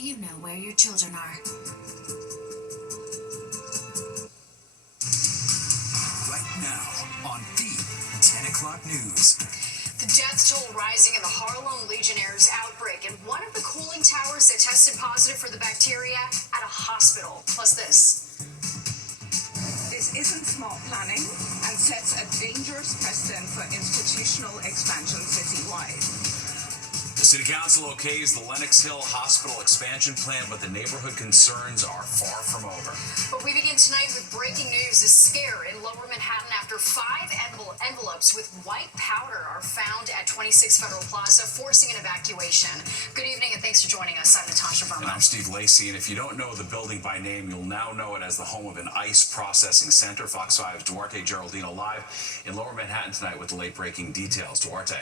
you know where your children are? Right now on the 10 o'clock news. The death toll rising in the Harlem Legionnaires outbreak and one of the cooling towers that tested positive for the bacteria at a hospital. Plus this. This isn't smart planning and sets a dangerous precedent for institutional expansion citywide. The City Council okays the Lenox Hill Hospital expansion plan, but the neighborhood concerns are far from over. But we begin tonight with breaking news. A scare in Lower Manhattan after 5 envelopes with white powder are found at 26 Federal Plaza, forcing an evacuation. Good evening and thanks for joining us. I'm Natasha Verma. And I'm Steve Lacey, and if you don't know the building by name, you'll now know it as the home of an ice processing center. Fox 5's Duarte Geraldino live in Lower Manhattan tonight with the late-breaking details. Duarte.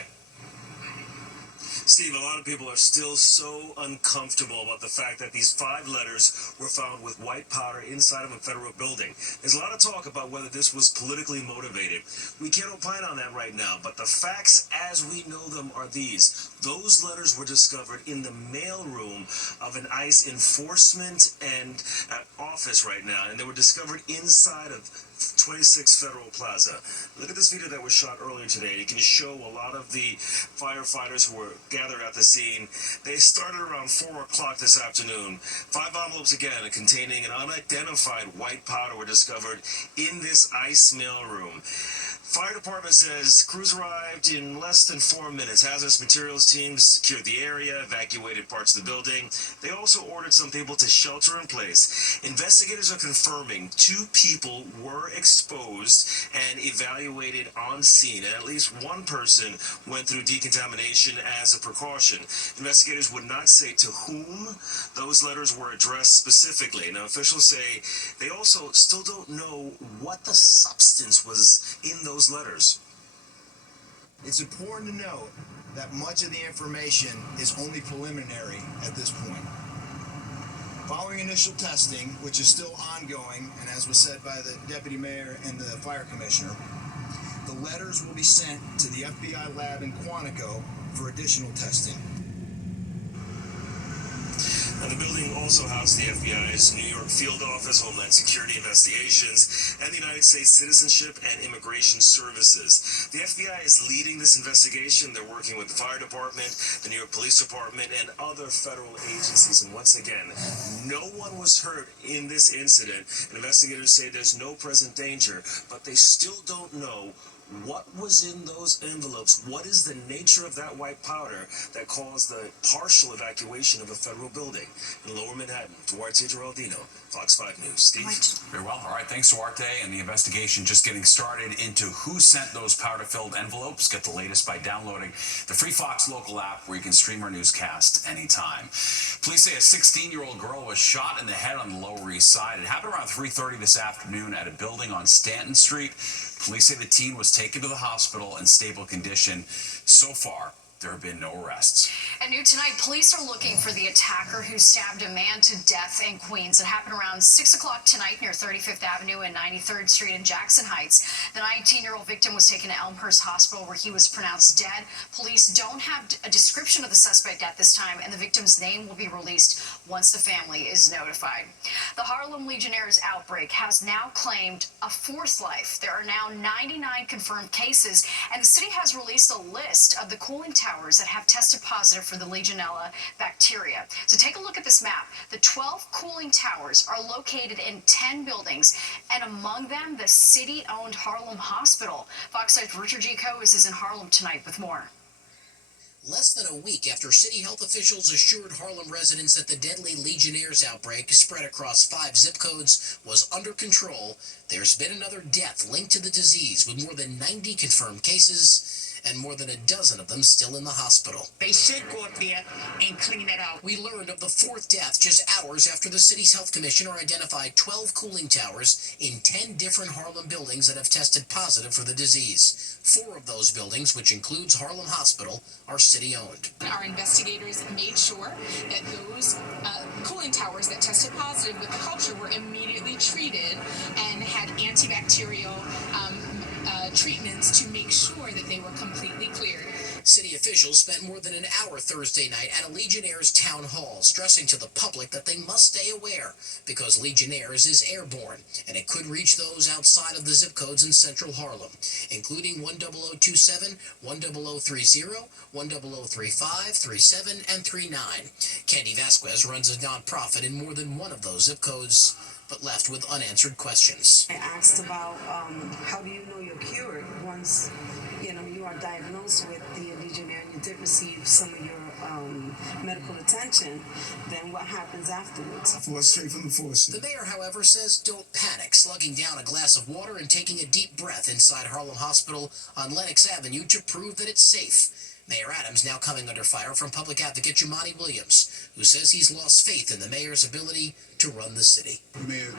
Steve, a lot of people are still so uncomfortable about the fact that these 5 letters were found with white powder inside of a federal building. There's a lot of talk about whether this was politically motivated. We can't opine on that right now, but the facts as we know them are these. Those letters were discovered in the mailroom of an ICE enforcement and office right now, and they were discovered inside of 26 Federal Plaza. Look at this video that was shot earlier today. You can show a lot of the firefighters who were gathered at the scene. They started around 4 o'clock this afternoon. 5 envelopes again containing an unidentified white powder were discovered in this ICE mailroom. Fire department says crews arrived in less than 4 minutes. Hazardous materials teams secured the area, evacuated parts of the building. They also ordered some people to shelter in place. Investigators are confirming 2 people were exposed and evaluated on scene. And at least 1 person went through decontamination as a precaution. Investigators would not say to whom those letters were addressed specifically. Now, officials say they also still don't know what the substance was in those letters. It's important to note that much of the information is only preliminary at this point. Following initial testing, which is still ongoing, and as was said by the deputy mayor and the fire commissioner, the letters will be sent to the FBI lab in Quantico for additional testing. And the building also housed the FBI's New York field office, Homeland Security Investigations, and the United States Citizenship and Immigration Services. The FBI is leading this investigation. They're working with the fire department, the New York Police Department, and other federal agencies. And once again, no one was hurt in this incident. And investigators say there's no present danger, but they still don't know what was in those envelopes. What is the nature of that white powder that caused the partial evacuation of a federal building in Lower Manhattan? Duarte Geraldino, Fox 5 News. Steve? Very well. All right. Thanks, Duarte. And the investigation just getting started into who sent those powder-filled envelopes. Get the latest by downloading the free Fox local app where you can stream our newscast anytime. Police say a 16-year-old girl was shot in the head on the Lower East Side. It happened around 3:30 this afternoon at a building on Stanton Street. Police say the teen was taken to the hospital in stable condition. So far, there have been no arrests. At noon tonight, police are looking for the attacker who stabbed a man to death in Queens. It happened around 6 o'clock tonight near 35th Avenue and 93rd Street in Jackson Heights. The 19-year-old victim was taken to Elmhurst Hospital where he was pronounced dead. Police don't have a description of the suspect at this time, and the victim's name will be released once the family is notified. The Harlem Legionnaires outbreak has now claimed a 4th life. There are now 99 confirmed cases, and the city has released a list of the cooling towers that have tested positive for the Legionella bacteria. So take a look at this map. The 12 cooling towers are located in 10 buildings, and among them, the city-owned Harlem Hospital. Fox 5's Richard G. Coes is in Harlem tonight with more. Less than a week after city health officials assured Harlem residents that the deadly Legionnaires outbreak spread across 5 zip codes was under control, there's been another death linked to the disease with more than 90 confirmed cases and more than a dozen of them still in the hospital. They should go up there and clean it out. We learned of the 4th death just hours after the city's health commissioner identified 12 cooling towers in 10 different Harlem buildings that have tested positive for the disease. 4 of those buildings, which includes Harlem Hospital, are city-owned. Our investigators made sure that those cooling towers that tested positive with the culture were immediately treated and had antibacterial treatments to make sure that they were completely cleared. City officials spent more than an hour Thursday night at a Legionnaires town town hall, stressing to the public that they must stay aware because Legionnaires is airborne and it could reach those outside of the zip codes in central Harlem, including 10027, 10030, 10035, 37, and 39. Candy Vasquez runs a nonprofit in more than one of those zip codes, but left with unanswered questions. I asked about how do you know you're cured once you are diagnosed with the Legionnaire and you did receive some of your medical attention, then what happens afterwards? Force straight from the force. The mayor, however, says don't panic, slugging down a glass of water and taking a deep breath inside Harlem Hospital on Lenox Avenue to prove that it's safe. Mayor Adams now coming under fire from public advocate Jumaane Williams, who says he's lost faith in the mayor's ability to run the city. The mayor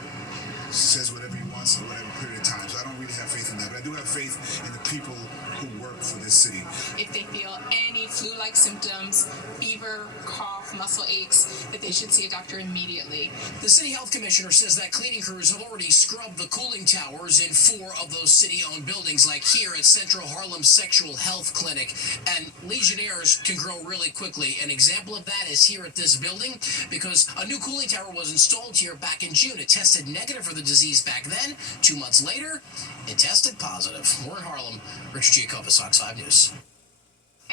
says whatever he wants in whatever period of time, so I don't really have faith in that. But I do have faith in the people who work for this city. If they feel any flu-like symptoms, fever, cough, muscle aches, that they should see a doctor immediately. The city health commissioner says that cleaning crews have already scrubbed the cooling towers in 4 of those city-owned buildings, like here at Central Harlem Sexual Health Clinic. And Legionnaires can grow really quickly. An example of that is here at this building, because a new cooling tower was installed here back in June. It tested negative for the disease back then. 2 months later, it tested positive. More in Harlem, Richard Giacobbe, Fox 5 News.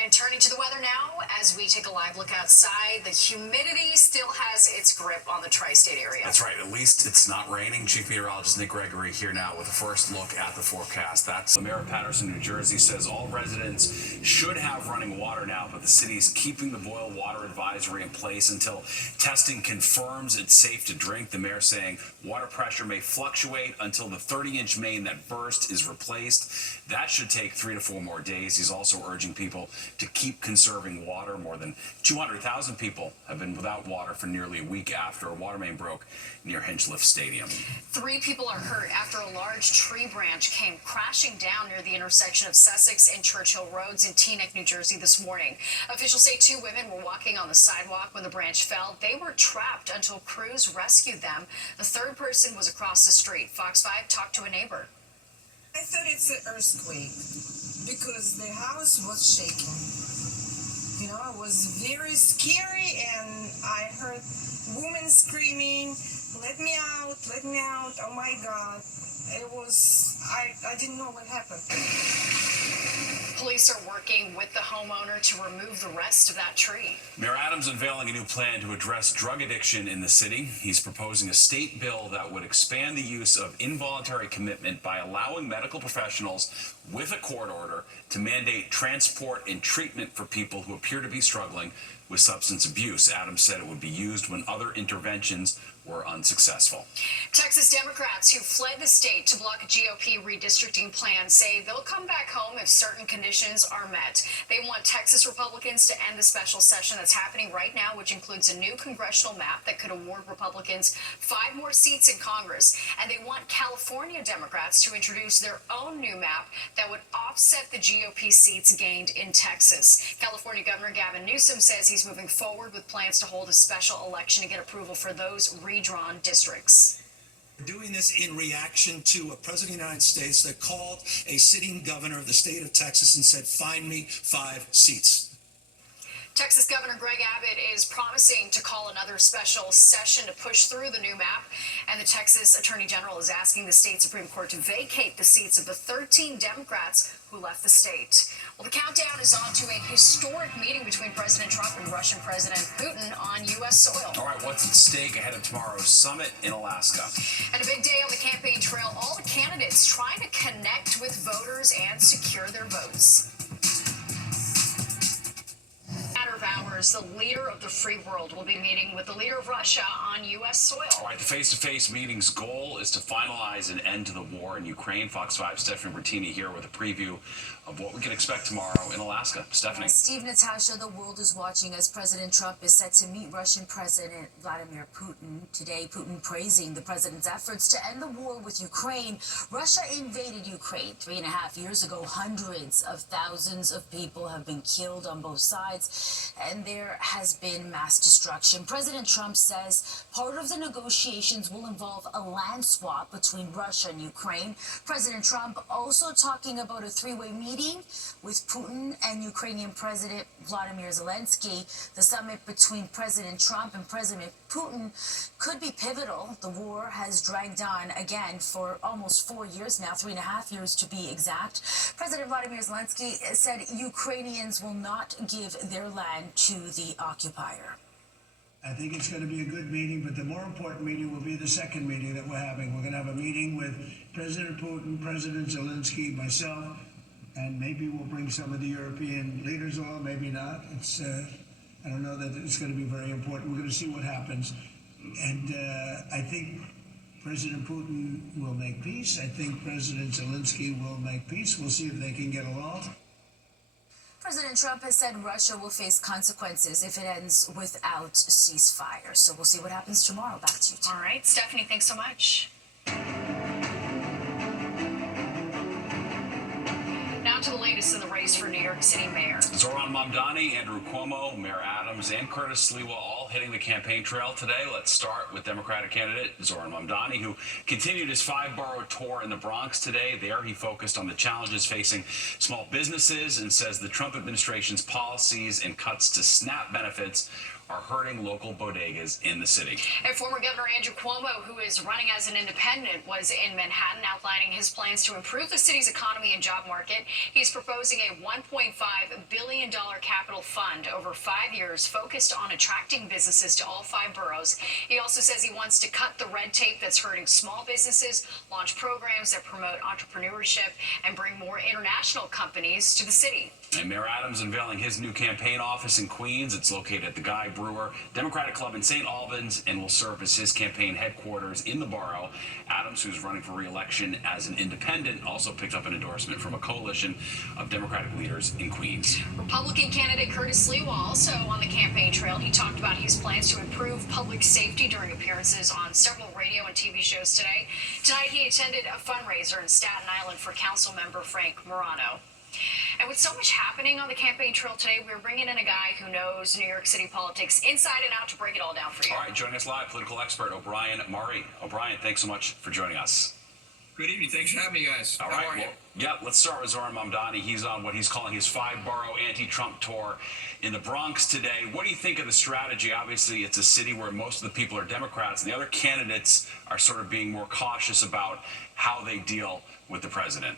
And turning to the weather now, as we take a live look outside, the humidity still has its grip on the tri-state area. That's right. At least it's not raining. Chief Meteorologist Nick Gregory here now with a first look at the forecast. That's the mayor of Paterson, New Jersey, says all residents should have running water now, but the city's keeping the boil water advisory in place until testing confirms it's safe to drink. The mayor saying water pressure may fluctuate until the 30-inch main that burst is replaced. That should take 3 to 4 more days. He's also urging people to keep conserving water. More than 200,000 people have been without water for nearly a week after a water main broke near Hinchliff Stadium. 3 people are hurt after a large tree branch came crashing down near the intersection of Sussex and Churchill Roads in Teaneck, New Jersey this morning. Officials say 2 women were walking on the sidewalk when the branch fell. They were trapped until crews rescued them. The 3rd person was across the street. Fox 5 talked to a neighbor. I thought it's an earthquake because the house was shaking. You know, it was very scary, and I heard women screaming, let me out, oh my God. It was, I didn't know what happened. Police are working with the homeowner to remove the rest of that tree. Mayor Adams unveiling a new plan to address drug addiction in the city. He's proposing a state bill that would expand the use of involuntary commitment by allowing medical professionals with a court order to mandate transport and treatment for people who appear to be struggling with substance abuse. Adams said it would be used when other interventions were unsuccessful. Texas Democrats who fled the state to block a GOP redistricting plan say they'll come back home if certain conditions are met. They want Texas Republicans to end the special session that's happening right now, which includes a new congressional map that could award Republicans 5 more seats in Congress. And they want California Democrats to introduce their own new map that would offset the GOP seats gained in Texas. California Governor Gavin Newsom says he's moving forward with plans to hold a special election to get approval for those redrawn districts. We're doing this in reaction to a president of the United States that called a sitting governor of the state of Texas and said, find me 5 seats. Texas Governor Greg Abbott is promising to call another special session to push through the new map, and the Texas Attorney General is asking the state Supreme Court to vacate the seats of the 13 Democrats who left the state. Well, the countdown is on to a historic meeting between President Trump and Russian President Putin on U.S. soil. All right, what's at stake ahead of tomorrow's summit in Alaska? And a big day on the campaign trail, all the candidates trying to connect with voters and secure their votes. Of hours, the leader of the free world will be meeting with the leader of Russia on U.S. soil. All right, the face-to-face meeting's goal is to finalize an end to the war in Ukraine. Fox 5's Stephanie Bertini here with a preview of what we can expect tomorrow in Alaska. Stephanie. Steve, Natasha, the world is watching as President Trump is set to meet Russian President Vladimir Putin. Today, Putin praising the president's efforts to end the war with Ukraine. Russia invaded Ukraine 3.5 years ago. Hundreds of thousands of people have been killed on both sides. And there has been mass destruction. President Trump says part of the negotiations will involve a land swap between Russia and Ukraine. President Trump also talking about a three-way meeting with Putin and Ukrainian President Vladimir Zelensky. The summit between President Trump and President Putin could be pivotal. The war has dragged on again for almost 4 years now, 3.5 years to be exact. President Vladimir Zelensky said Ukrainians will not give their land to the occupier. I think it's going to be a good meeting, but the more important meeting will be the second meeting that we're having. We're going to have a meeting with President Putin, President Zelensky, myself, and maybe we'll bring some of the European leaders along, maybe not. I don't know that it's going to be very important. We're going to see what happens. And I think President Putin will make peace. I think President Zelensky will make peace. We'll see if they can get along. President Trump has said Russia will face consequences if it ends without ceasefire. So we'll see what happens tomorrow. Back to you, Tim. All right, Stephanie, thanks so much. Now to the latest in the race for New York City mayor. Zohran Mamdani, Andrew Cuomo, Mayor Adams, and Curtis Sliwa all hitting the campaign trail today. Let's start with Democratic candidate Zohran Mamdani, who continued his 5-borough tour in the Bronx today. There he focused on the challenges facing small businesses and says the Trump administration's policies and cuts to SNAP benefits are hurting local bodegas in the city. And former Governor Andrew Cuomo, who is running as an independent, was in Manhattan outlining his plans to improve the city's economy and job market. He's proposing a $1.5 billion capital fund over 5 years focused on attracting businesses to all 5 boroughs. He also says he wants to cut the red tape that's hurting small businesses, launch programs that promote entrepreneurship, and bring more international companies to the city. And Mayor Adams unveiling his new campaign office in Queens. It's located at the Guy Brewer Democratic Club in St. Albans and will serve as his campaign headquarters in the borough. Adams, who's running for re-election as an independent, also picked up an endorsement from a coalition of Democratic leaders in Queens. Republican candidate Curtis Sliwa also on the campaign trail. He talked about his plans to improve public safety during appearances on several radio and TV shows today. Tonight he attended a fundraiser in Staten Island for council member Frank Morano. And with so much happening on the campaign trail today, we're bringing in a guy who knows New York City politics inside and out to break it all down for you. All right, joining us live, political expert O'Brien Murray. O'Brien, thanks so much for joining us. Good evening. Thanks for having me, guys. All right. How are you? Yeah, let's start with Zohran Mamdani. He's on what he's calling his 5-borough anti-Trump tour in the Bronx today. What do you think of the strategy? Obviously, it's a city where most of the people are Democrats, and the other candidates are sort of being more cautious about how they deal with the president.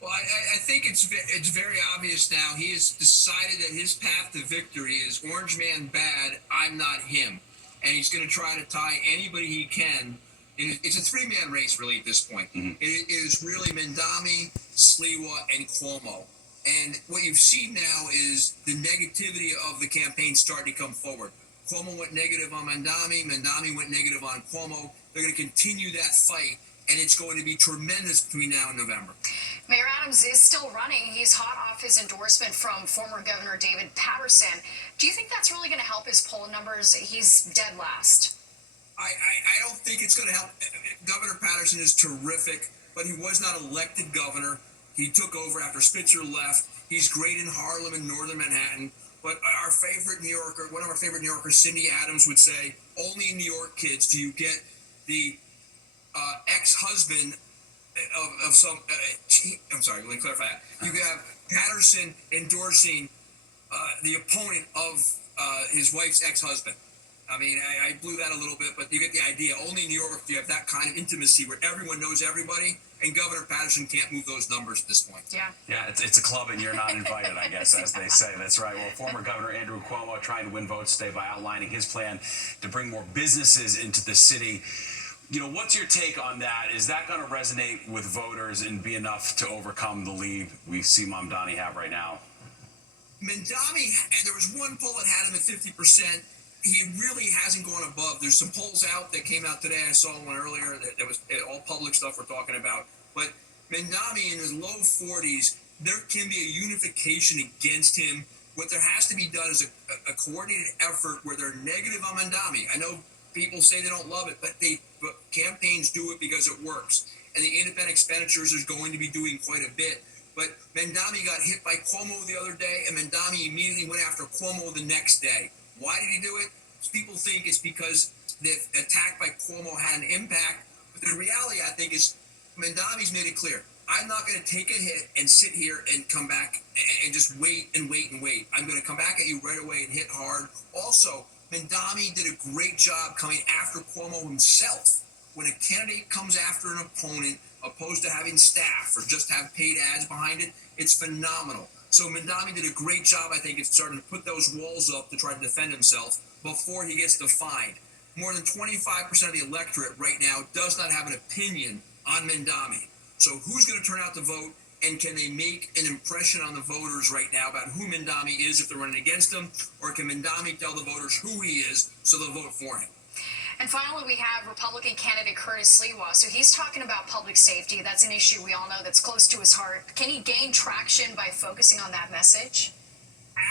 Well, I think it's very obvious now. He has decided that his path to victory is orange man bad, I'm not him. And he's going to try to tie anybody he can. And it's a 3-man race, really, at this point. Mm-hmm. It is really Mamdani, Sliwa, and Cuomo. And what you've seen now is the negativity of the campaign starting to come forward. Cuomo went negative on Mamdani. Mamdani went negative on Cuomo. They're going to continue that fight, and it's going to be tremendous between now and November. Mayor Adams is still running. He's hot off his endorsement from former Governor David Paterson. Do you think that's really going to help his poll numbers? He's dead last. I don't think it's going to help. Governor Paterson is terrific, but he was not elected governor. He took over after Spitzer left. He's great in Harlem and northern Manhattan. But our favorite New Yorker, one of our favorite New Yorkers, Cindy Adams, would say, only in New York, kids, do you get the ex-husband of some, I'm sorry, let me clarify that. You have Patterson endorsing the opponent of his wife's ex-husband. I mean, I blew that a little bit, but you get the idea. Only in New York do you have that kind of intimacy where everyone knows everybody, and Governor Paterson can't move those numbers at this point. Yeah. Yeah, it's a club and you're not invited, I guess, as they say. That's right. Well, former Governor Andrew Cuomo trying to win votes today by outlining his plan to bring more businesses into the city. You know, what's your take on that? Is that going to resonate with voters and be enough to overcome the lead we see Mamdani have right now? Mamdani, there was one poll that had him at 50%. He really hasn't gone above. There's some polls out that came out today. I saw one earlier that was all public stuff we're talking about. But Mamdani in his low 40s, there can be a unification against him. What there has to be done is a coordinated effort where they're negative on Mamdani. I know people say they don't love it, but campaigns do it because it works. And the independent expenditures is going to be doing quite a bit. But Mamdani got hit by Cuomo the other day, and Mamdani immediately went after Cuomo the next day. Why did he do it? People think it's because the attack by Cuomo had an impact. But the reality, I think, is Mamdani's made it clear. I'm not going to take a hit and sit here and come back and just wait and wait and wait. I'm going to come back at you right away and hit hard. Also, Mamdani did a great job coming after Cuomo himself. When a candidate comes after an opponent, opposed to having staff or just have paid ads behind it, it's phenomenal. So Mamdani did a great job, I think, in starting to put those walls up to try to defend himself before he gets defined. More than 25% of the electorate right now does not have an opinion on Mamdani. So who's going to turn out to vote, and can they make an impression on the voters right now about who Mamdani is if they're running against him, or can Mamdani tell the voters who he is so they'll vote for him? And finally, we have Republican candidate Curtis Sliwa. So he's talking about public safety. That's an issue we all know that's close to his heart. Can he gain traction by focusing on that message?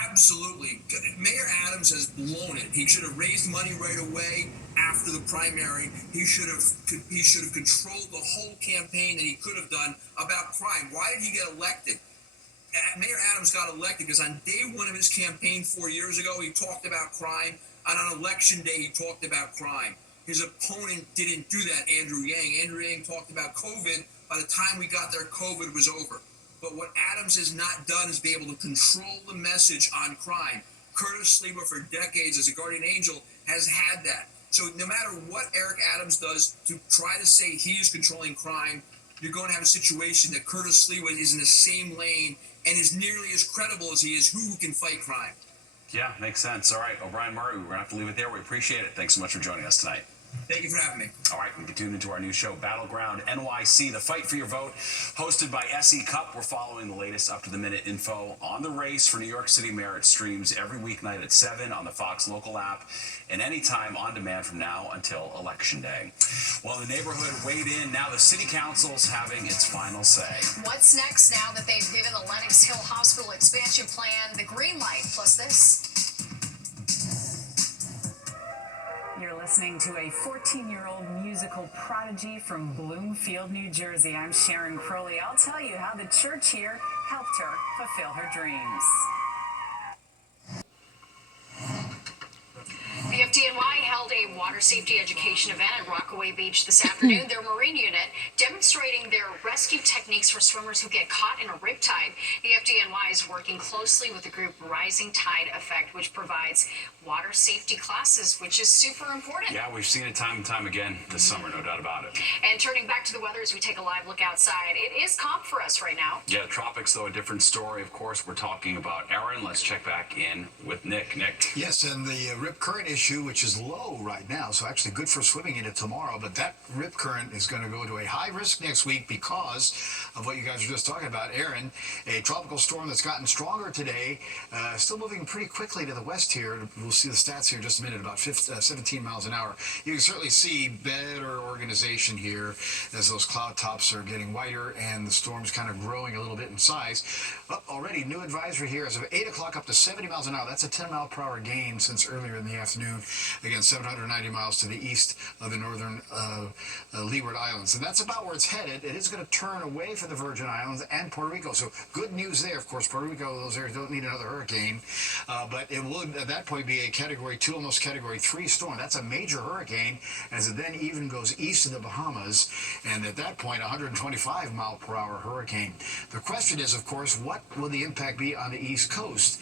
Absolutely. Mayor Adams has blown it. He should have raised money right away after the primary. He should have controlled the whole campaign that he could have done about crime. Why did he get elected? Mayor Adams got elected because on day one of his campaign 4 years ago, he talked about crime. And on election day, he talked about crime. His opponent didn't do that, Andrew Yang. Andrew Yang talked about COVID. By the time we got there, COVID was over. But what Adams has not done is be able to control the message on crime. Curtis Sliwa, for decades as a guardian angel, has had that. So no matter what Eric Adams does to try to say he is controlling crime, you're going to have a situation that Curtis Sliwa is in the same lane and is nearly as credible as he is who can fight crime. Yeah, makes sense. All right, O'Brien Murray, we're going to have to leave it there. We appreciate it. Thanks so much for joining us tonight. Thank you for having me. All right, we can tune into our new show, Battleground NYC, the fight for your vote, hosted by SE Cup. We're following the latest up-to-the-minute info on the race for New York City Mayor. It streams every weeknight at 7 on the Fox local app and anytime on demand from now until Election Day. Well, the neighborhood weighed in. Now the city council's having its final say. What's next now that they've given the Lenox Hill Hospital expansion plan the green light? Plus this. You're listening to a 14-year-old musical prodigy from Bloomfield, New Jersey. I'm Sharon Crowley. I'll tell you how the church here helped her fulfill her dreams. The FDNY held a water safety education event at Rockaway Beach this afternoon. Their marine unit demonstrating their rescue techniques for swimmers who get caught in a riptide. The FDNY is working closely with the group Rising Tide Effect, which provides water safety classes, which is super important. Yeah, we've seen it time and time again this summer, no doubt about it. And turning back to the weather as we take a live look outside, it is calm for us right now. Yeah, the tropics, though, a different story. Of course, we're talking about Aaron. Let's check back in with Nick. Nick. Yes, and the rip current issue, which is low right now, so actually good for swimming in it tomorrow, but that rip current is going to go to a high risk next week because of what you guys were just talking about, Aaron. A tropical storm that's gotten stronger today, still moving pretty quickly to the west here. We'll see the stats here in just a minute, about 17 miles an hour. You can certainly see better organization here as those cloud tops are getting whiter and the storm's kind of growing a little bit in size. Already new advisory here as of 8 o'clock up to 70 miles an hour. That's a 10-mile-per-hour gain since earlier in the afternoon. Again, 790 miles to the east of the northern Leeward Islands. And that's about where it's headed. It is going to turn away from the Virgin Islands and Puerto Rico. So good news there. Of course, Puerto Rico, those areas don't need another hurricane. But it would, at that point, be a Category 2, almost Category 3 storm. That's a major hurricane as it then even goes east of the Bahamas. And at that point, 125-mile-per-hour hurricane. The question is, of course, what will the impact be on the East Coast?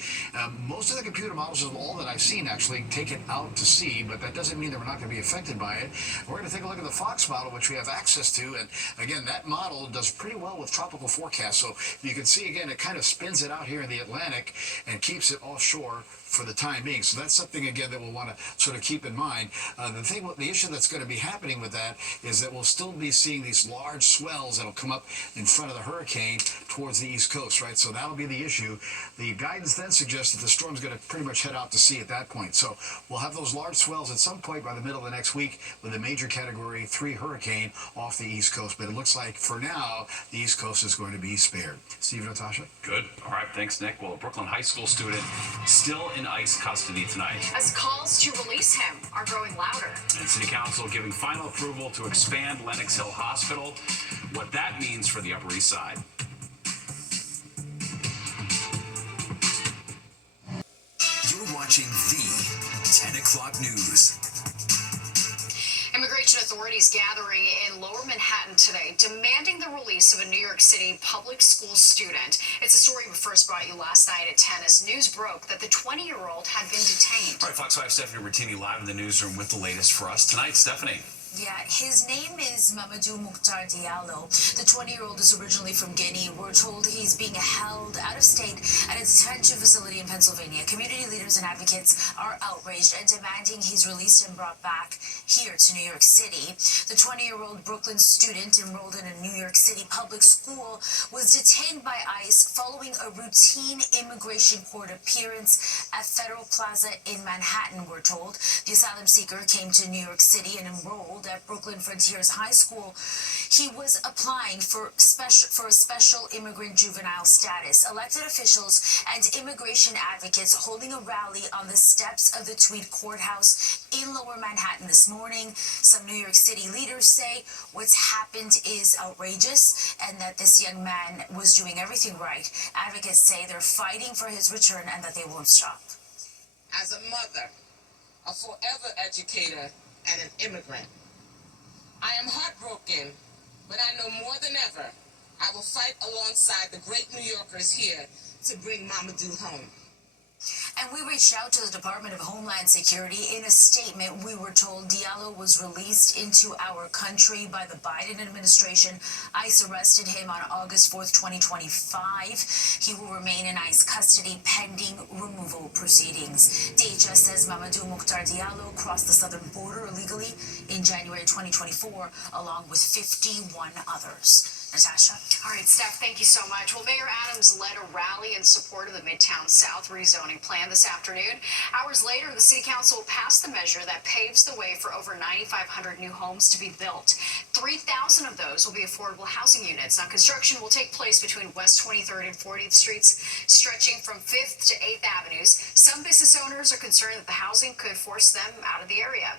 Most of the computer models of all that I've seen actually take it out to sea, but that doesn't mean that we're not going to be affected by it. We're going to take a look at the Fox model, which we have access to, and again, that model does pretty well with tropical forecasts. So you can see, again, it kind of spins it out here in the Atlantic and keeps it offshore for the time being. So that's something, again, that we'll want to sort of keep in mind. The issue that's going to be happening with that is that we'll still be seeing these large swells that'll come up in front of the hurricane towards the East Coast, right? So that'll be the issue. The guidance then suggests that the storm's going to pretty much head out to sea at that point. So we'll have those large swells at some point by the middle of the next week with a major Category 3 hurricane off the East Coast. But it looks like, for now, the East Coast is going to be spared. Steve and Natasha? Good. All right, thanks, Nick. Well, a Brooklyn high school student still in ICE custody tonight. As calls to release him are growing louder. And City Council giving final approval to expand Lenox Hill Hospital. What that means for the Upper East Side. watching the 10 o'clock news. Immigration authorities gathering in Lower Manhattan today, demanding the release of a New York City public school student. It's a story we first brought you last night at 10 as news broke that the 20-year-old had been detained. All right, Fox 5 Stephanie Rattini live in the newsroom with the latest for us tonight. Stephanie. Yeah, his name is Mamadou Mukhtar Diallo. The 20-year-old is originally from Guinea. We're told he's being held out of state at a detention facility in Pennsylvania. Community leaders and advocates are outraged and demanding he's released and brought back here to New York City. The 20-year-old Brooklyn student enrolled in a New York City public school was detained by ICE following a routine immigration court appearance at Federal Plaza in Manhattan, we're told. The asylum seeker came to New York City and enrolled at Brooklyn Frontiers High School. He was applying for a special immigrant juvenile status. Elected officials and immigration advocates holding a rally on the steps of the Tweed Courthouse in Lower Manhattan this morning. Some New York City leaders say what's happened is outrageous and that this young man was doing everything right. Advocates say they're fighting for his return and that they won't stop. As a mother, a forever educator, and an immigrant, I am heartbroken, but I know more than ever I will fight alongside the great New Yorkers here to bring Mamadou home. And we reached out to the Department of Homeland Security. In a statement, we were told Diallo was released into our country by the Biden administration. ICE arrested him on August 4th, 2025. He will remain in ICE custody pending removal proceedings. DHS says Mamadou Mukhtar Diallo crossed the southern border illegally in January 2024, along with 51 others. Natasha. All right, Steph, thank you so much. Well, Mayor Adams led a rally in support of the Midtown South rezoning plan this afternoon. Hours later, the City Council passed the measure that paves the way for over 9,500 new homes to be built. 3,000 of those will be affordable housing units. Now, construction will take place between West 23rd and 40th Streets, stretching from 5th to 8th Avenues. Some business owners are concerned that the housing could force them out of the area.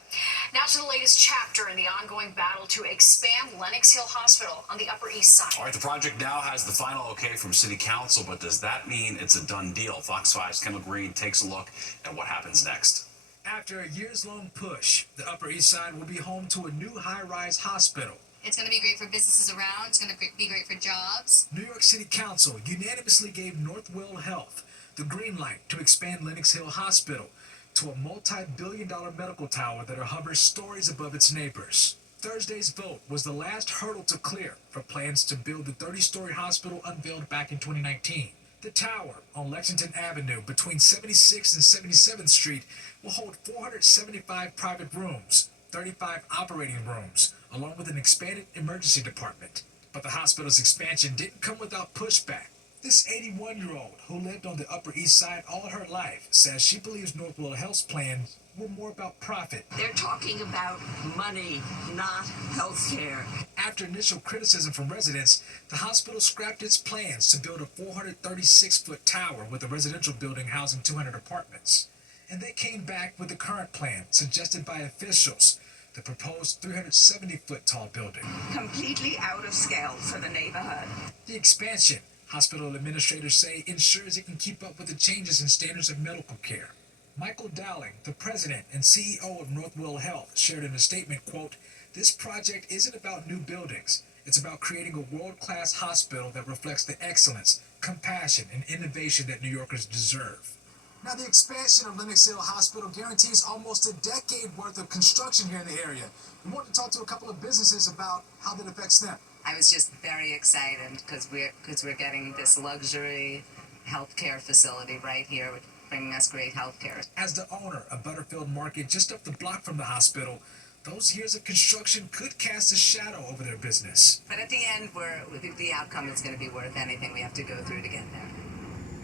Now to the latest chapter in the ongoing battle to expand Lenox Hill Hospital on the Upper East Side. All right, the project now has the final okay from City Council, but does that mean it's a done deal? Fox 5's Kendall Green takes a look at what happens next. After a years-long push, the Upper East Side will be home to a new high-rise hospital. It's going to be great for businesses around. It's going to be great for jobs. New York City Council unanimously gave Northwell Health the green light to expand Lenox Hill Hospital to a multi-billion-dollar medical tower that hovers stories above its neighbors. Thursday's vote was the last hurdle to clear for plans to build the 30-story hospital unveiled back in 2019. The tower on Lexington Avenue between 76th and 77th Street will hold 475 private rooms, 35 operating rooms, along with an expanded emergency department. But the hospital's expansion didn't come without pushback. This 81-year-old who lived on the Upper East Side all her life says she believes Northwell Health's plans were more about profit. They're talking about money, not health care. After initial criticism from residents, the hospital scrapped its plans to build a 436-foot tower with a residential building housing 200 apartments. And they came back with the current plan suggested by officials, the proposed 370-foot tall building. Completely out of scale for the neighborhood. The expansion, hospital administrators say, ensures it can keep up with the changes in standards of medical care. Michael Dowling, the president and CEO of Northwell Health, shared in a statement, quote, "This project isn't about new buildings. It's about creating a world-class hospital that reflects the excellence, compassion, and innovation that New Yorkers deserve." Now, the expansion of Lenox Hill Hospital guarantees almost a decade worth of construction here in the area. We want to talk to a couple of businesses about how that affects them. I was just very excited because we're getting this luxury healthcare facility right here, bringing us great health care. As the owner of Butterfield Market, just up the block from the hospital, those years of construction could cast a shadow over their business. But at the end, the outcome is going to be worth anything we have to go through to get there.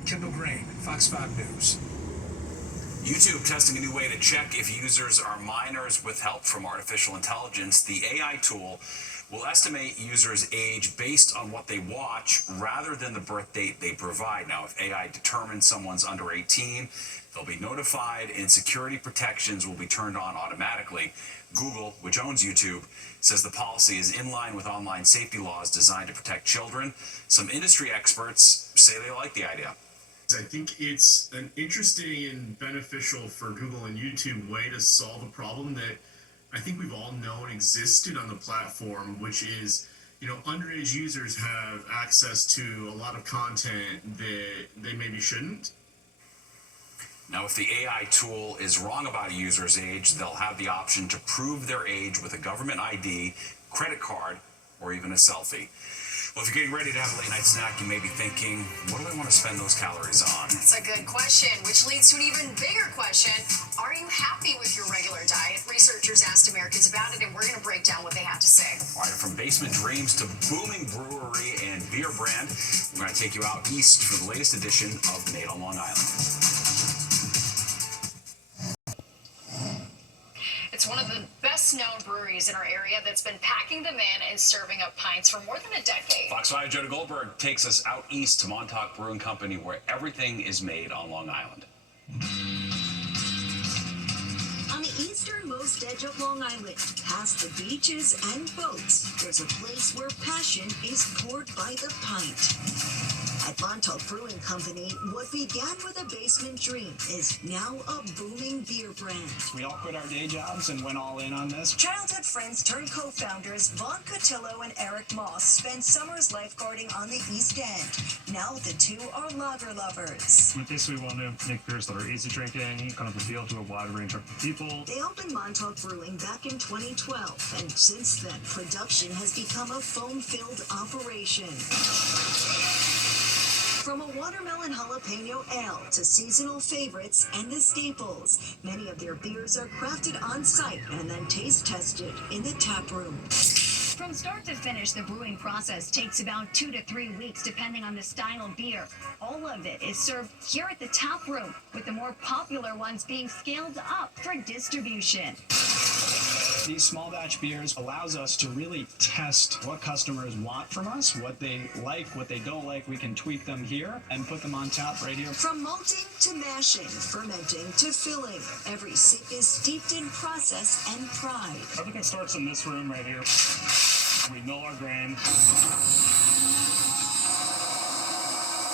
Kendall Green, Fox 5 News. YouTube testing a new way to check if users are minors with help from artificial intelligence. The AI tool will estimate users' age based on what they watch rather than the birth date they provide. Now, if AI determines someone's under 18, they'll be notified and security protections will be turned on automatically. Google, which owns YouTube, says the policy is in line with online safety laws designed to protect children. Some industry experts say they like the idea. I think it's an interesting and beneficial for Google and YouTube way to solve a problem that I think we've all known existed on the platform, which is, underage users have access to a lot of content that they maybe shouldn't. Now, if the AI tool is wrong about a user's age, they'll have the option to prove their age with a government ID, credit card, or even a selfie. Well, if you're getting ready to have a late night snack, you may be thinking, what do I want to spend those calories on? That's a good question, which leads to an even bigger question. Are you happy with your regular diet? Researchers asked Americans about it, and we're going to break down what they have to say. All right, from basement dreams to booming brewery and beer brand, we're going to take you out east for the latest edition of Made on Long Island. It's one of the best-known breweries in our area that's been packing them in and serving up pints for more than a decade. Fox 5 Jody Goldberg takes us out east to Montauk Brewing Company, where everything is made on Long Island. On the easternmost edge of Long Island, past the beaches and boats, there's a place where passion is poured by the pint. At Montauk Brewing Company, what began with a basement dream is now a booming beer brand. We all quit our day jobs and went all in on this. Childhood friends turned co-founders Vaughn Cotillo and Eric Moss spent summers lifeguarding on the East End. Now the two are lager lovers. With this, we want to make beers that are easy drinking, kind of appeal to a wide range of people. They opened Montauk Brewing back in 2012, and since then, production has become a foam-filled operation. From a watermelon jalapeno ale to seasonal favorites and the staples, many of their beers are crafted on site and then taste tested in the tap room. From start to finish, the brewing process takes about 2 to 3 weeks, depending on the style of beer. All of it is served here at the tap room, with the more popular ones being scaled up for distribution. These small batch beers allows us to really test what customers want from us, what they like, what they don't like. We can tweak them here and put them on tap right here. From malting to mashing, fermenting to filling, every sip is steeped in process and pride. Everything starts in this room right here. We mill our grain.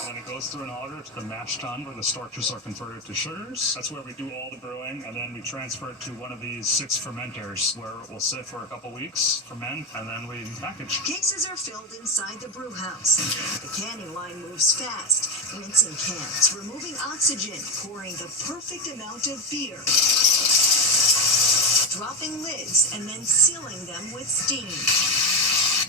Then it goes through an auger to the mash tun where the starches are converted to sugars. That's where we do all the brewing, and then we transfer it to one of these 6 fermenters where it will sit for a couple weeks, ferment, and then we package. Cases are filled inside the brew house. The canning line moves fast, rinsing cans, removing oxygen, pouring the perfect amount of beer, dropping lids, and then sealing them with steam.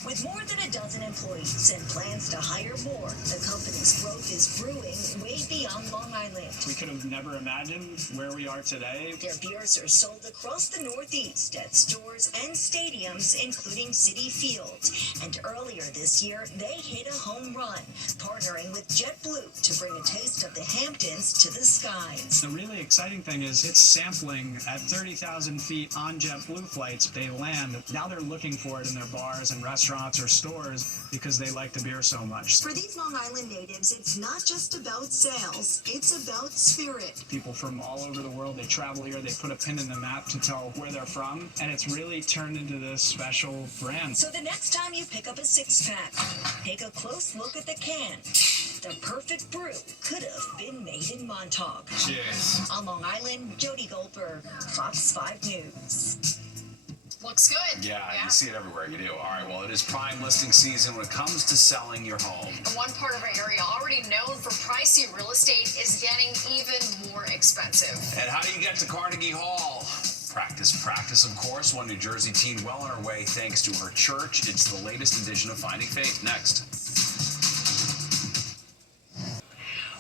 With more than a dozen employees and plans to hire more, the company's growth is brewing way beyond Long Island. We could have never imagined where we are today. Their beers are sold across the Northeast at stores and stadiums, including Citi Field. And earlier this year, they hit a home run, partnering with JetBlue to bring a taste of the Hamptons to the skies. The really exciting thing is it's sampling at 30,000 feet on JetBlue flights. They land. Now they're looking for it in their bars and restaurants or stores because they like the beer so much. For these Long Island natives, it's not just about sales, it's about spirit. People from all over the world, they travel here, they put a pin in the map to tell where they're from, and it's really turned into this special brand. So the next time you pick up a 6-pack, take a close look at the can. The perfect brew could have been made in Montauk. Cheers. On Long Island, Jody Goldberg, Fox 5 News. Looks good. Yeah, you see it everywhere. You do. All right, well, it is prime listing season when it comes to selling your home. And one part of our area already known for pricey real estate is getting even more expensive. And how do you get to Carnegie Hall? Practice, of course. One New Jersey teen well on her way thanks to her church. It's the latest edition of Finding Faith. Next.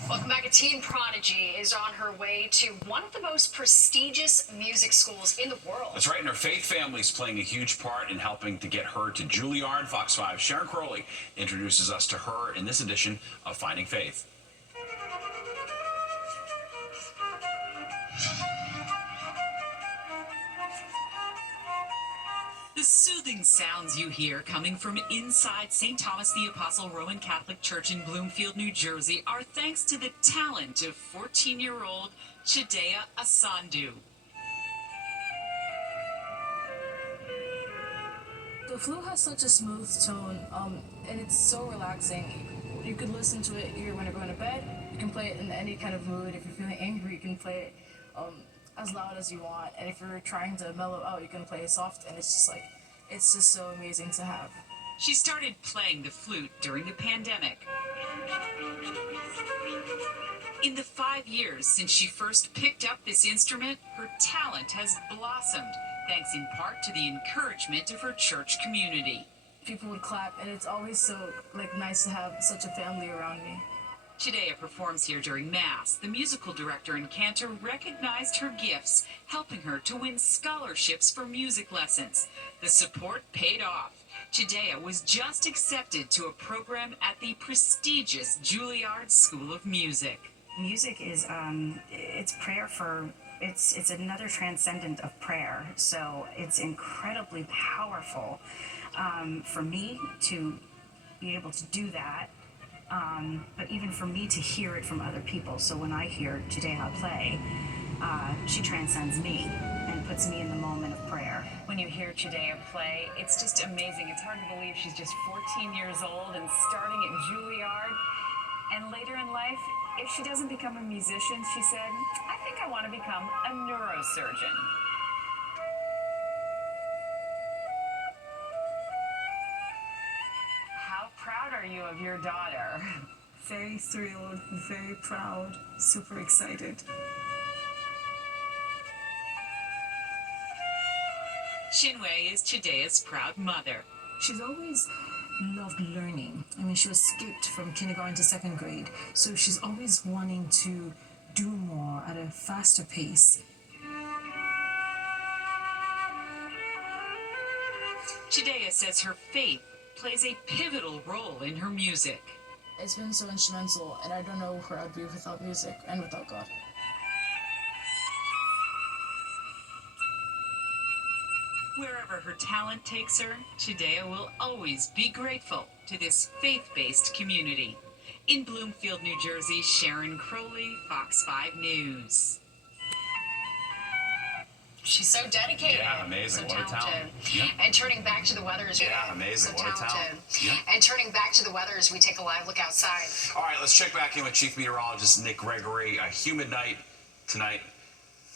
Welcome back. A teen prodigy is on her way to one of the most prestigious music schools in the world. That's right, and her faith family is playing a huge part in helping to get her to Juilliard. Fox 5's Sharon Crowley introduces us to her in this edition of Finding Faith. The soothing sounds you hear coming from inside St. Thomas the Apostle Roman Catholic Church in Bloomfield, New Jersey are thanks to the talent of 14-year-old Chidea Asandu. The flute has such a smooth tone, and it's so relaxing. You could listen to it either when you're going to bed. You can play it in any kind of mood. If you're feeling angry, you can play it as loud as you want. And if you're trying to mellow out, you can play it soft. And it's just so amazing to have. She started playing the flute during the pandemic. In the 5 years since she first picked up this instrument, her talent has blossomed, thanks in part to the encouragement of her church community. People would clap, and it's always so nice to have such a family around me. Chidea performs here during Mass. The musical director and cantor recognized her gifts, helping her to win scholarships for music lessons. The support paid off. Chidea was just accepted to a program at the prestigious Juilliard School of Music. Music is it's prayer for it's another transcendent of prayer, so it's incredibly powerful for me to be able to do that, but even for me to hear it from other people. So when I hear Chidea play, she transcends me and puts me in the moment of prayer. When you hear Chidea play, it's just amazing. It's hard to believe she's just 14 years old and starting at Juilliard. And later in life, if she doesn't become a musician, she said, I think I want to become a neurosurgeon. How proud are you of your daughter? Very thrilled, very proud, super excited. Shinwei is Chidea's proud mother. She's always loved learning. I mean, she was skipped from kindergarten to 2nd grade, so she's always wanting to do more at a faster pace. Chidea says her faith plays a pivotal role in her music. It's been so instrumental, and I don't know where I'd be without music and without God. Wherever her talent takes her, Chidea will always be grateful to this faith-based community. In Bloomfield, New Jersey, Sharon Crowley, Fox 5 News. She's so dedicated. Yeah, amazing. So What a talented. talent. Yep. And turning back to the weather as Yeah, amazing. So What a talented. talent. Yep. And turning back to the weather as we take a live look outside. All right, let's check back in with Chief Meteorologist Nick Gregory. A humid night tonight.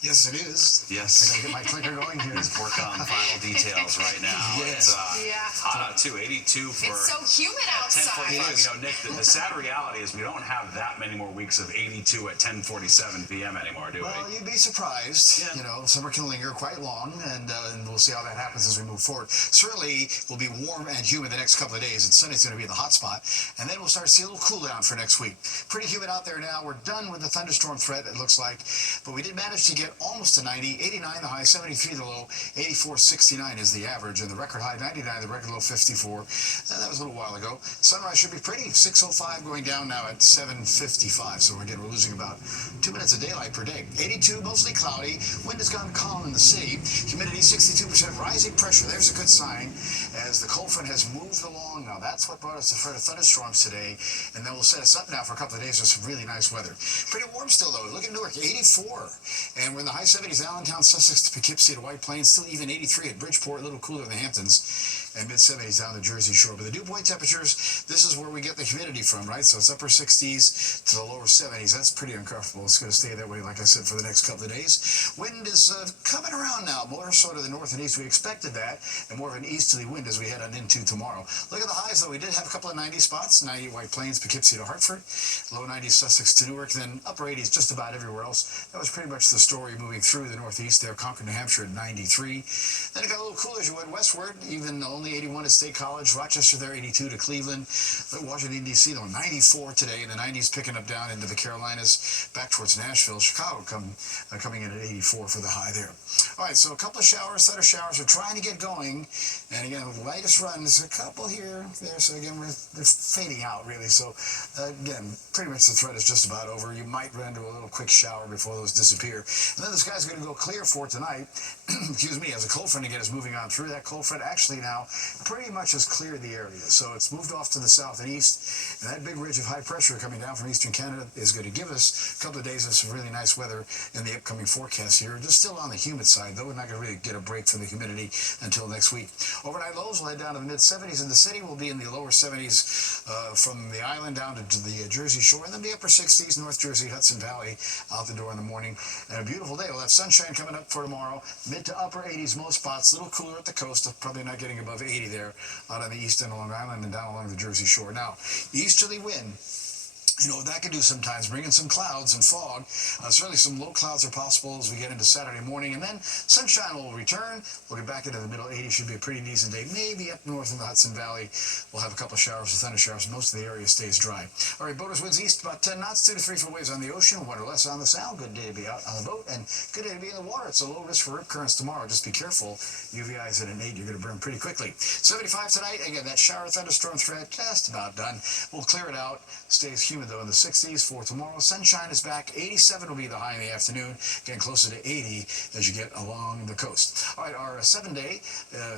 Yes, it is. Yes. I gotta get my clicker going here. He's working on final details right now. Yes. It's hot out too, 82 for... It's so humid outside. 10:45. Nick, the sad reality is we don't have that many more weeks of 82 at 10:47 p.m. anymore, do we? Well, you'd be surprised. Yeah. Summer can linger quite long, and we'll see how that happens as we move forward. Certainly, we'll be warm and humid the next couple of days, and Sunday's going to be the hot spot, and then we'll start to see a little cool down for next week. Pretty humid out there now. We're done with the thunderstorm threat, it looks like, but we did manage to get almost to 90, 89 the high, 73 the low, 84, 69 is the average, and the record high 99, the record low 54. That was a little while ago. Sunrise should be pretty, 6:05 going down now at 7:55, so we're losing about 2 minutes of daylight per day. 82, mostly cloudy, wind has gone calm in the city, humidity 62%, rising pressure, there's a good sign, as the cold front has moved along. Now that's what brought us the threat of thunderstorms today, and then we'll set us up now for a couple of days with some really nice weather. Pretty warm still though, look at Newark, 84, and we're in the high 70s, Allentown, Sussex to Poughkeepsie to White Plains, still even 83 at Bridgeport, a little cooler in the Hamptons, and mid-70s down the Jersey Shore. But the dew point temperatures, this is where we get the humidity from, right? So it's upper 60s to the lower 70s. That's pretty uncomfortable. It's going to stay that way, like I said, for the next couple of days. Wind is coming around now, more so to the north and east. We expected that, and more of an easterly wind as we head on into tomorrow. Look at the highs, though. We did have a couple of 90 spots, 90 White Plains, Poughkeepsie to Hartford, low 90s Sussex to Newark, then upper 80s just about everywhere else. That was pretty much the story moving through the northeast there. Concord, New Hampshire at 93. Then it got a little cooler as you went westward, even only 81 at State College, Rochester there 82 to Cleveland, Washington, D.C. though 94 today, the 90s picking up down into the Carolinas, back towards Nashville, Chicago coming in at 84 for the high there. All right, so a couple of showers, thunder showers, we're trying to get going, and again, the lightest runs, a couple here, there, so again, they're fading out really, so again, pretty much the threat is just about over. You might run into a little quick shower before those disappear, and then the sky's going to go clear for tonight, excuse me, as a cold front again is moving on through. That cold front actually now pretty much has cleared the area, so it's moved off to the south and east, and that big ridge of high pressure coming down from eastern Canada is going to give us a couple of days of some really nice weather in the upcoming forecast here, just still on the humid side. outside, though. We're not going to really get a break from the humidity until next week. Overnight lows will head down to the mid-70s in the city. We'll be in the lower 70s from the island down to the Jersey Shore, and then the upper 60s, North Jersey, Hudson Valley, out the door in the morning. And a beautiful day. We'll have sunshine coming up for tomorrow. Mid to upper 80s most spots. A little cooler at the coast. Probably not getting above 80 there out on the east end of Long Island and down along the Jersey Shore. Now, easterly wind. You know what that can do sometimes, bring in some clouds and fog. Certainly some low clouds are possible as we get into Saturday morning, and then sunshine will return. We'll get back into the middle 80s. Should be a pretty decent day. Maybe up north in the Hudson Valley, we'll have a couple of showers or thunder showers. Most of the area stays dry. All right, boaters, winds east about 10 knots, 2 to 3 foot waves on the ocean, 1 or less on the sound. Good day to be out on the boat, and good day to be in the water. It's a low risk for rip currents tomorrow. Just be careful. UVI's at an 8. You're going to burn pretty quickly. 75 tonight. Again, that shower thunderstorm threat just about done. We'll clear it out. Stays humid, though, in the 60s. For tomorrow, sunshine is back. 87 will be the high in the afternoon, getting closer to 80 as you get along the coast. All right, our 7-day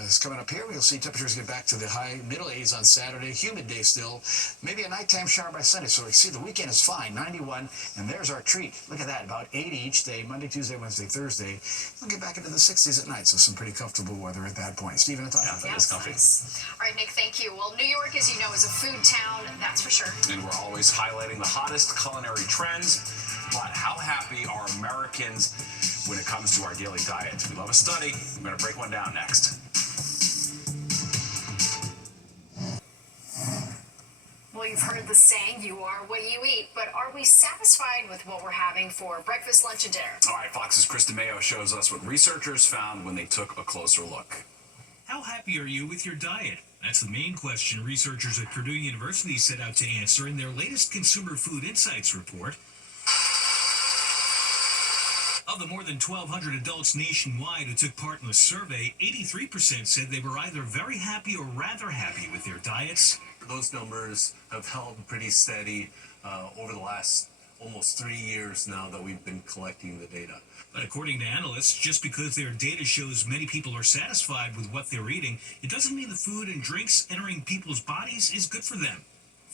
is coming up here. We'll see temperatures get back to the high middle 80s on Saturday. Humid day still. Maybe a nighttime shower by Sunday. So we see the weekend is fine, 91, and there's our treat. Look at that, about 80 each day, Monday, Tuesday, Wednesday, Thursday. We'll get back into the 60s at night, so some pretty comfortable weather at that point. Stephen, Yeah, that is comfy. Nice. All right, Nick, thank you. Well, New York, as you know, is a food town, that's for sure. And we're always highlighting the hottest culinary trends, but how happy are Americans when it comes to our daily diet? We love a study. I'm going to break one down next. Well, you've heard the saying, you are what you eat, but are we satisfied with what we're having for breakfast, lunch, and dinner? All right, Fox's Krista Mayo shows us what researchers found when they took a closer look. How happy are you with your diet? That's the main question researchers at Purdue University set out to answer in their latest Consumer Food Insights report. Of the more than 1,200 adults nationwide who took part in the survey, 83% said they were either very happy or rather happy with their diets. Those numbers have held pretty steady over the last almost 3 years now that we've been collecting the data. But according to analysts, just because their data shows many people are satisfied with what they're eating, it doesn't mean the food and drinks entering people's bodies is good for them.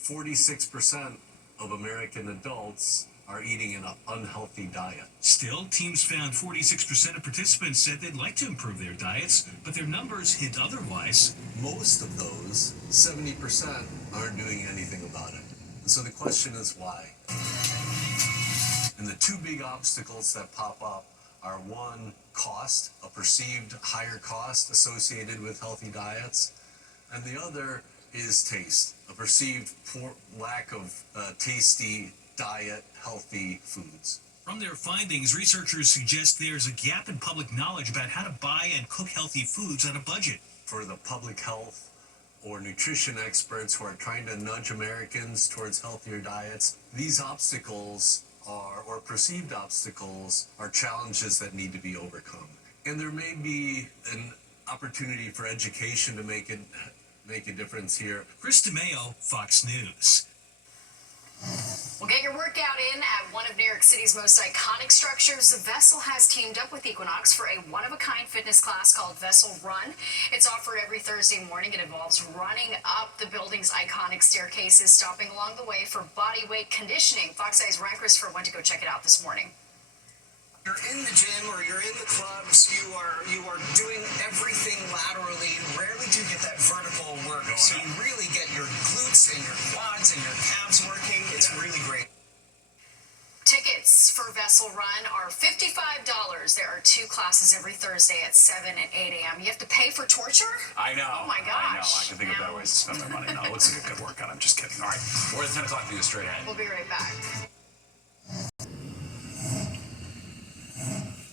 46% of American adults are eating an unhealthy diet. Still, teams found 46% of participants said they'd like to improve their diets, but their numbers hint otherwise. Most of those, 70%, aren't doing anything about it. And so the question is why? And the two big obstacles that pop up are, one, cost, a perceived higher cost associated with healthy diets, and the other is taste, a perceived lack of tasty diet, healthy foods. From their findings, researchers suggest there's a gap in public knowledge about how to buy and cook healthy foods on a budget. For the public health or nutrition experts who are trying to nudge Americans towards healthier diets, these obstacles or perceived obstacles are challenges that need to be overcome. And there may be an opportunity for education to make a difference here. Chris DeMayo, Fox News. Well, get your workout in at one of New York City's most iconic structures. The Vessel has teamed up with Equinox for a one-of-a-kind fitness class called Vessel Run. It's offered every Thursday morning. It involves running up the building's iconic staircases, stopping along the way for body weight conditioning. Fox Eye's Ryan Christopher went to go check it out this morning. You're in the gym or you're in the clubs, you are doing everything laterally. Rarely do you get that vertical work. So you really get your glutes and your quads and your calves working. It's really great. Tickets for Vessel Run are $55. There are 2 classes every Thursday at 7 and 8 a.m. You have to pay for torture? I know. Oh my gosh. I know. I can think of better ways to spend their money. No, it looks like a good workout. I'm just kidding. All right. We're at the 10 o'clock news straight ahead. We'll be right back.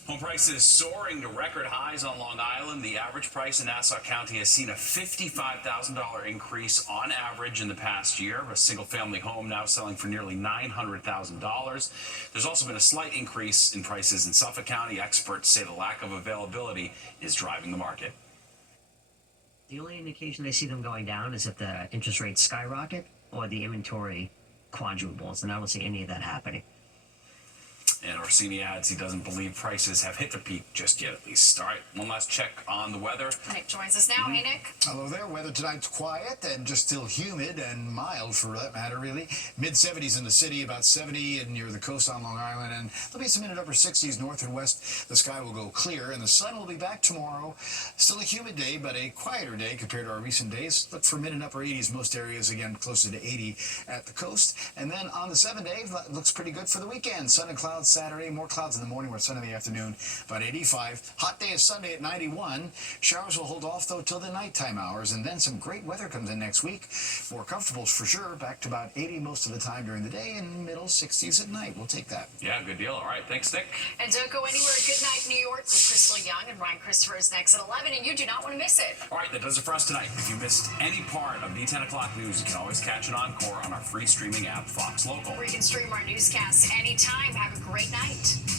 Home prices soaring to record highs on Long Island. The average price in Nassau County has seen a $55,000 increase on average in the past year. A single-family home now selling for nearly $900,000. There's also been a slight increase in prices in Suffolk County. Experts say the lack of availability is driving the market. The only indication they see them going down is if the interest rates skyrocket or the inventory quadruples, and I don't see any of that happening. And Orsini adds he doesn't believe prices have hit the peak just yet, at least. All right, one last check on the weather. Nick joins us now. Hey, Nick. Hello there. Weather tonight's quiet and just still humid and mild for that matter, really. Mid-70s in the city, about 70 and near the coast on Long Island, and there'll be some in the upper 60s north and west. The sky will go clear, and the sun will be back tomorrow. Still a humid day, but a quieter day compared to our recent days. Look for mid and upper 80s most areas, again closer to 80 at the coast. And then on the 7-day, looks pretty good for the weekend. Sun and clouds Saturday, more clouds in the morning with sun in the afternoon, about 85. Hot day is Sunday at 91. Showers will hold off, though, till the nighttime hours, and then some great weather comes in next week. More comfortable for sure, back to about 80 most of the time during the day and middle 60s at night. We'll take that. Yeah, good deal. All right, thanks, Nick. And don't go anywhere. Good night, New York, with Crystal Young and Ryan Christopher is next at 11, and you do not want to miss it. All right, that does it for us tonight. If you missed any part of the 10 o'clock news, you can always catch an encore on our free streaming app, Fox Local. Where you can stream our newscasts anytime. Have a great night.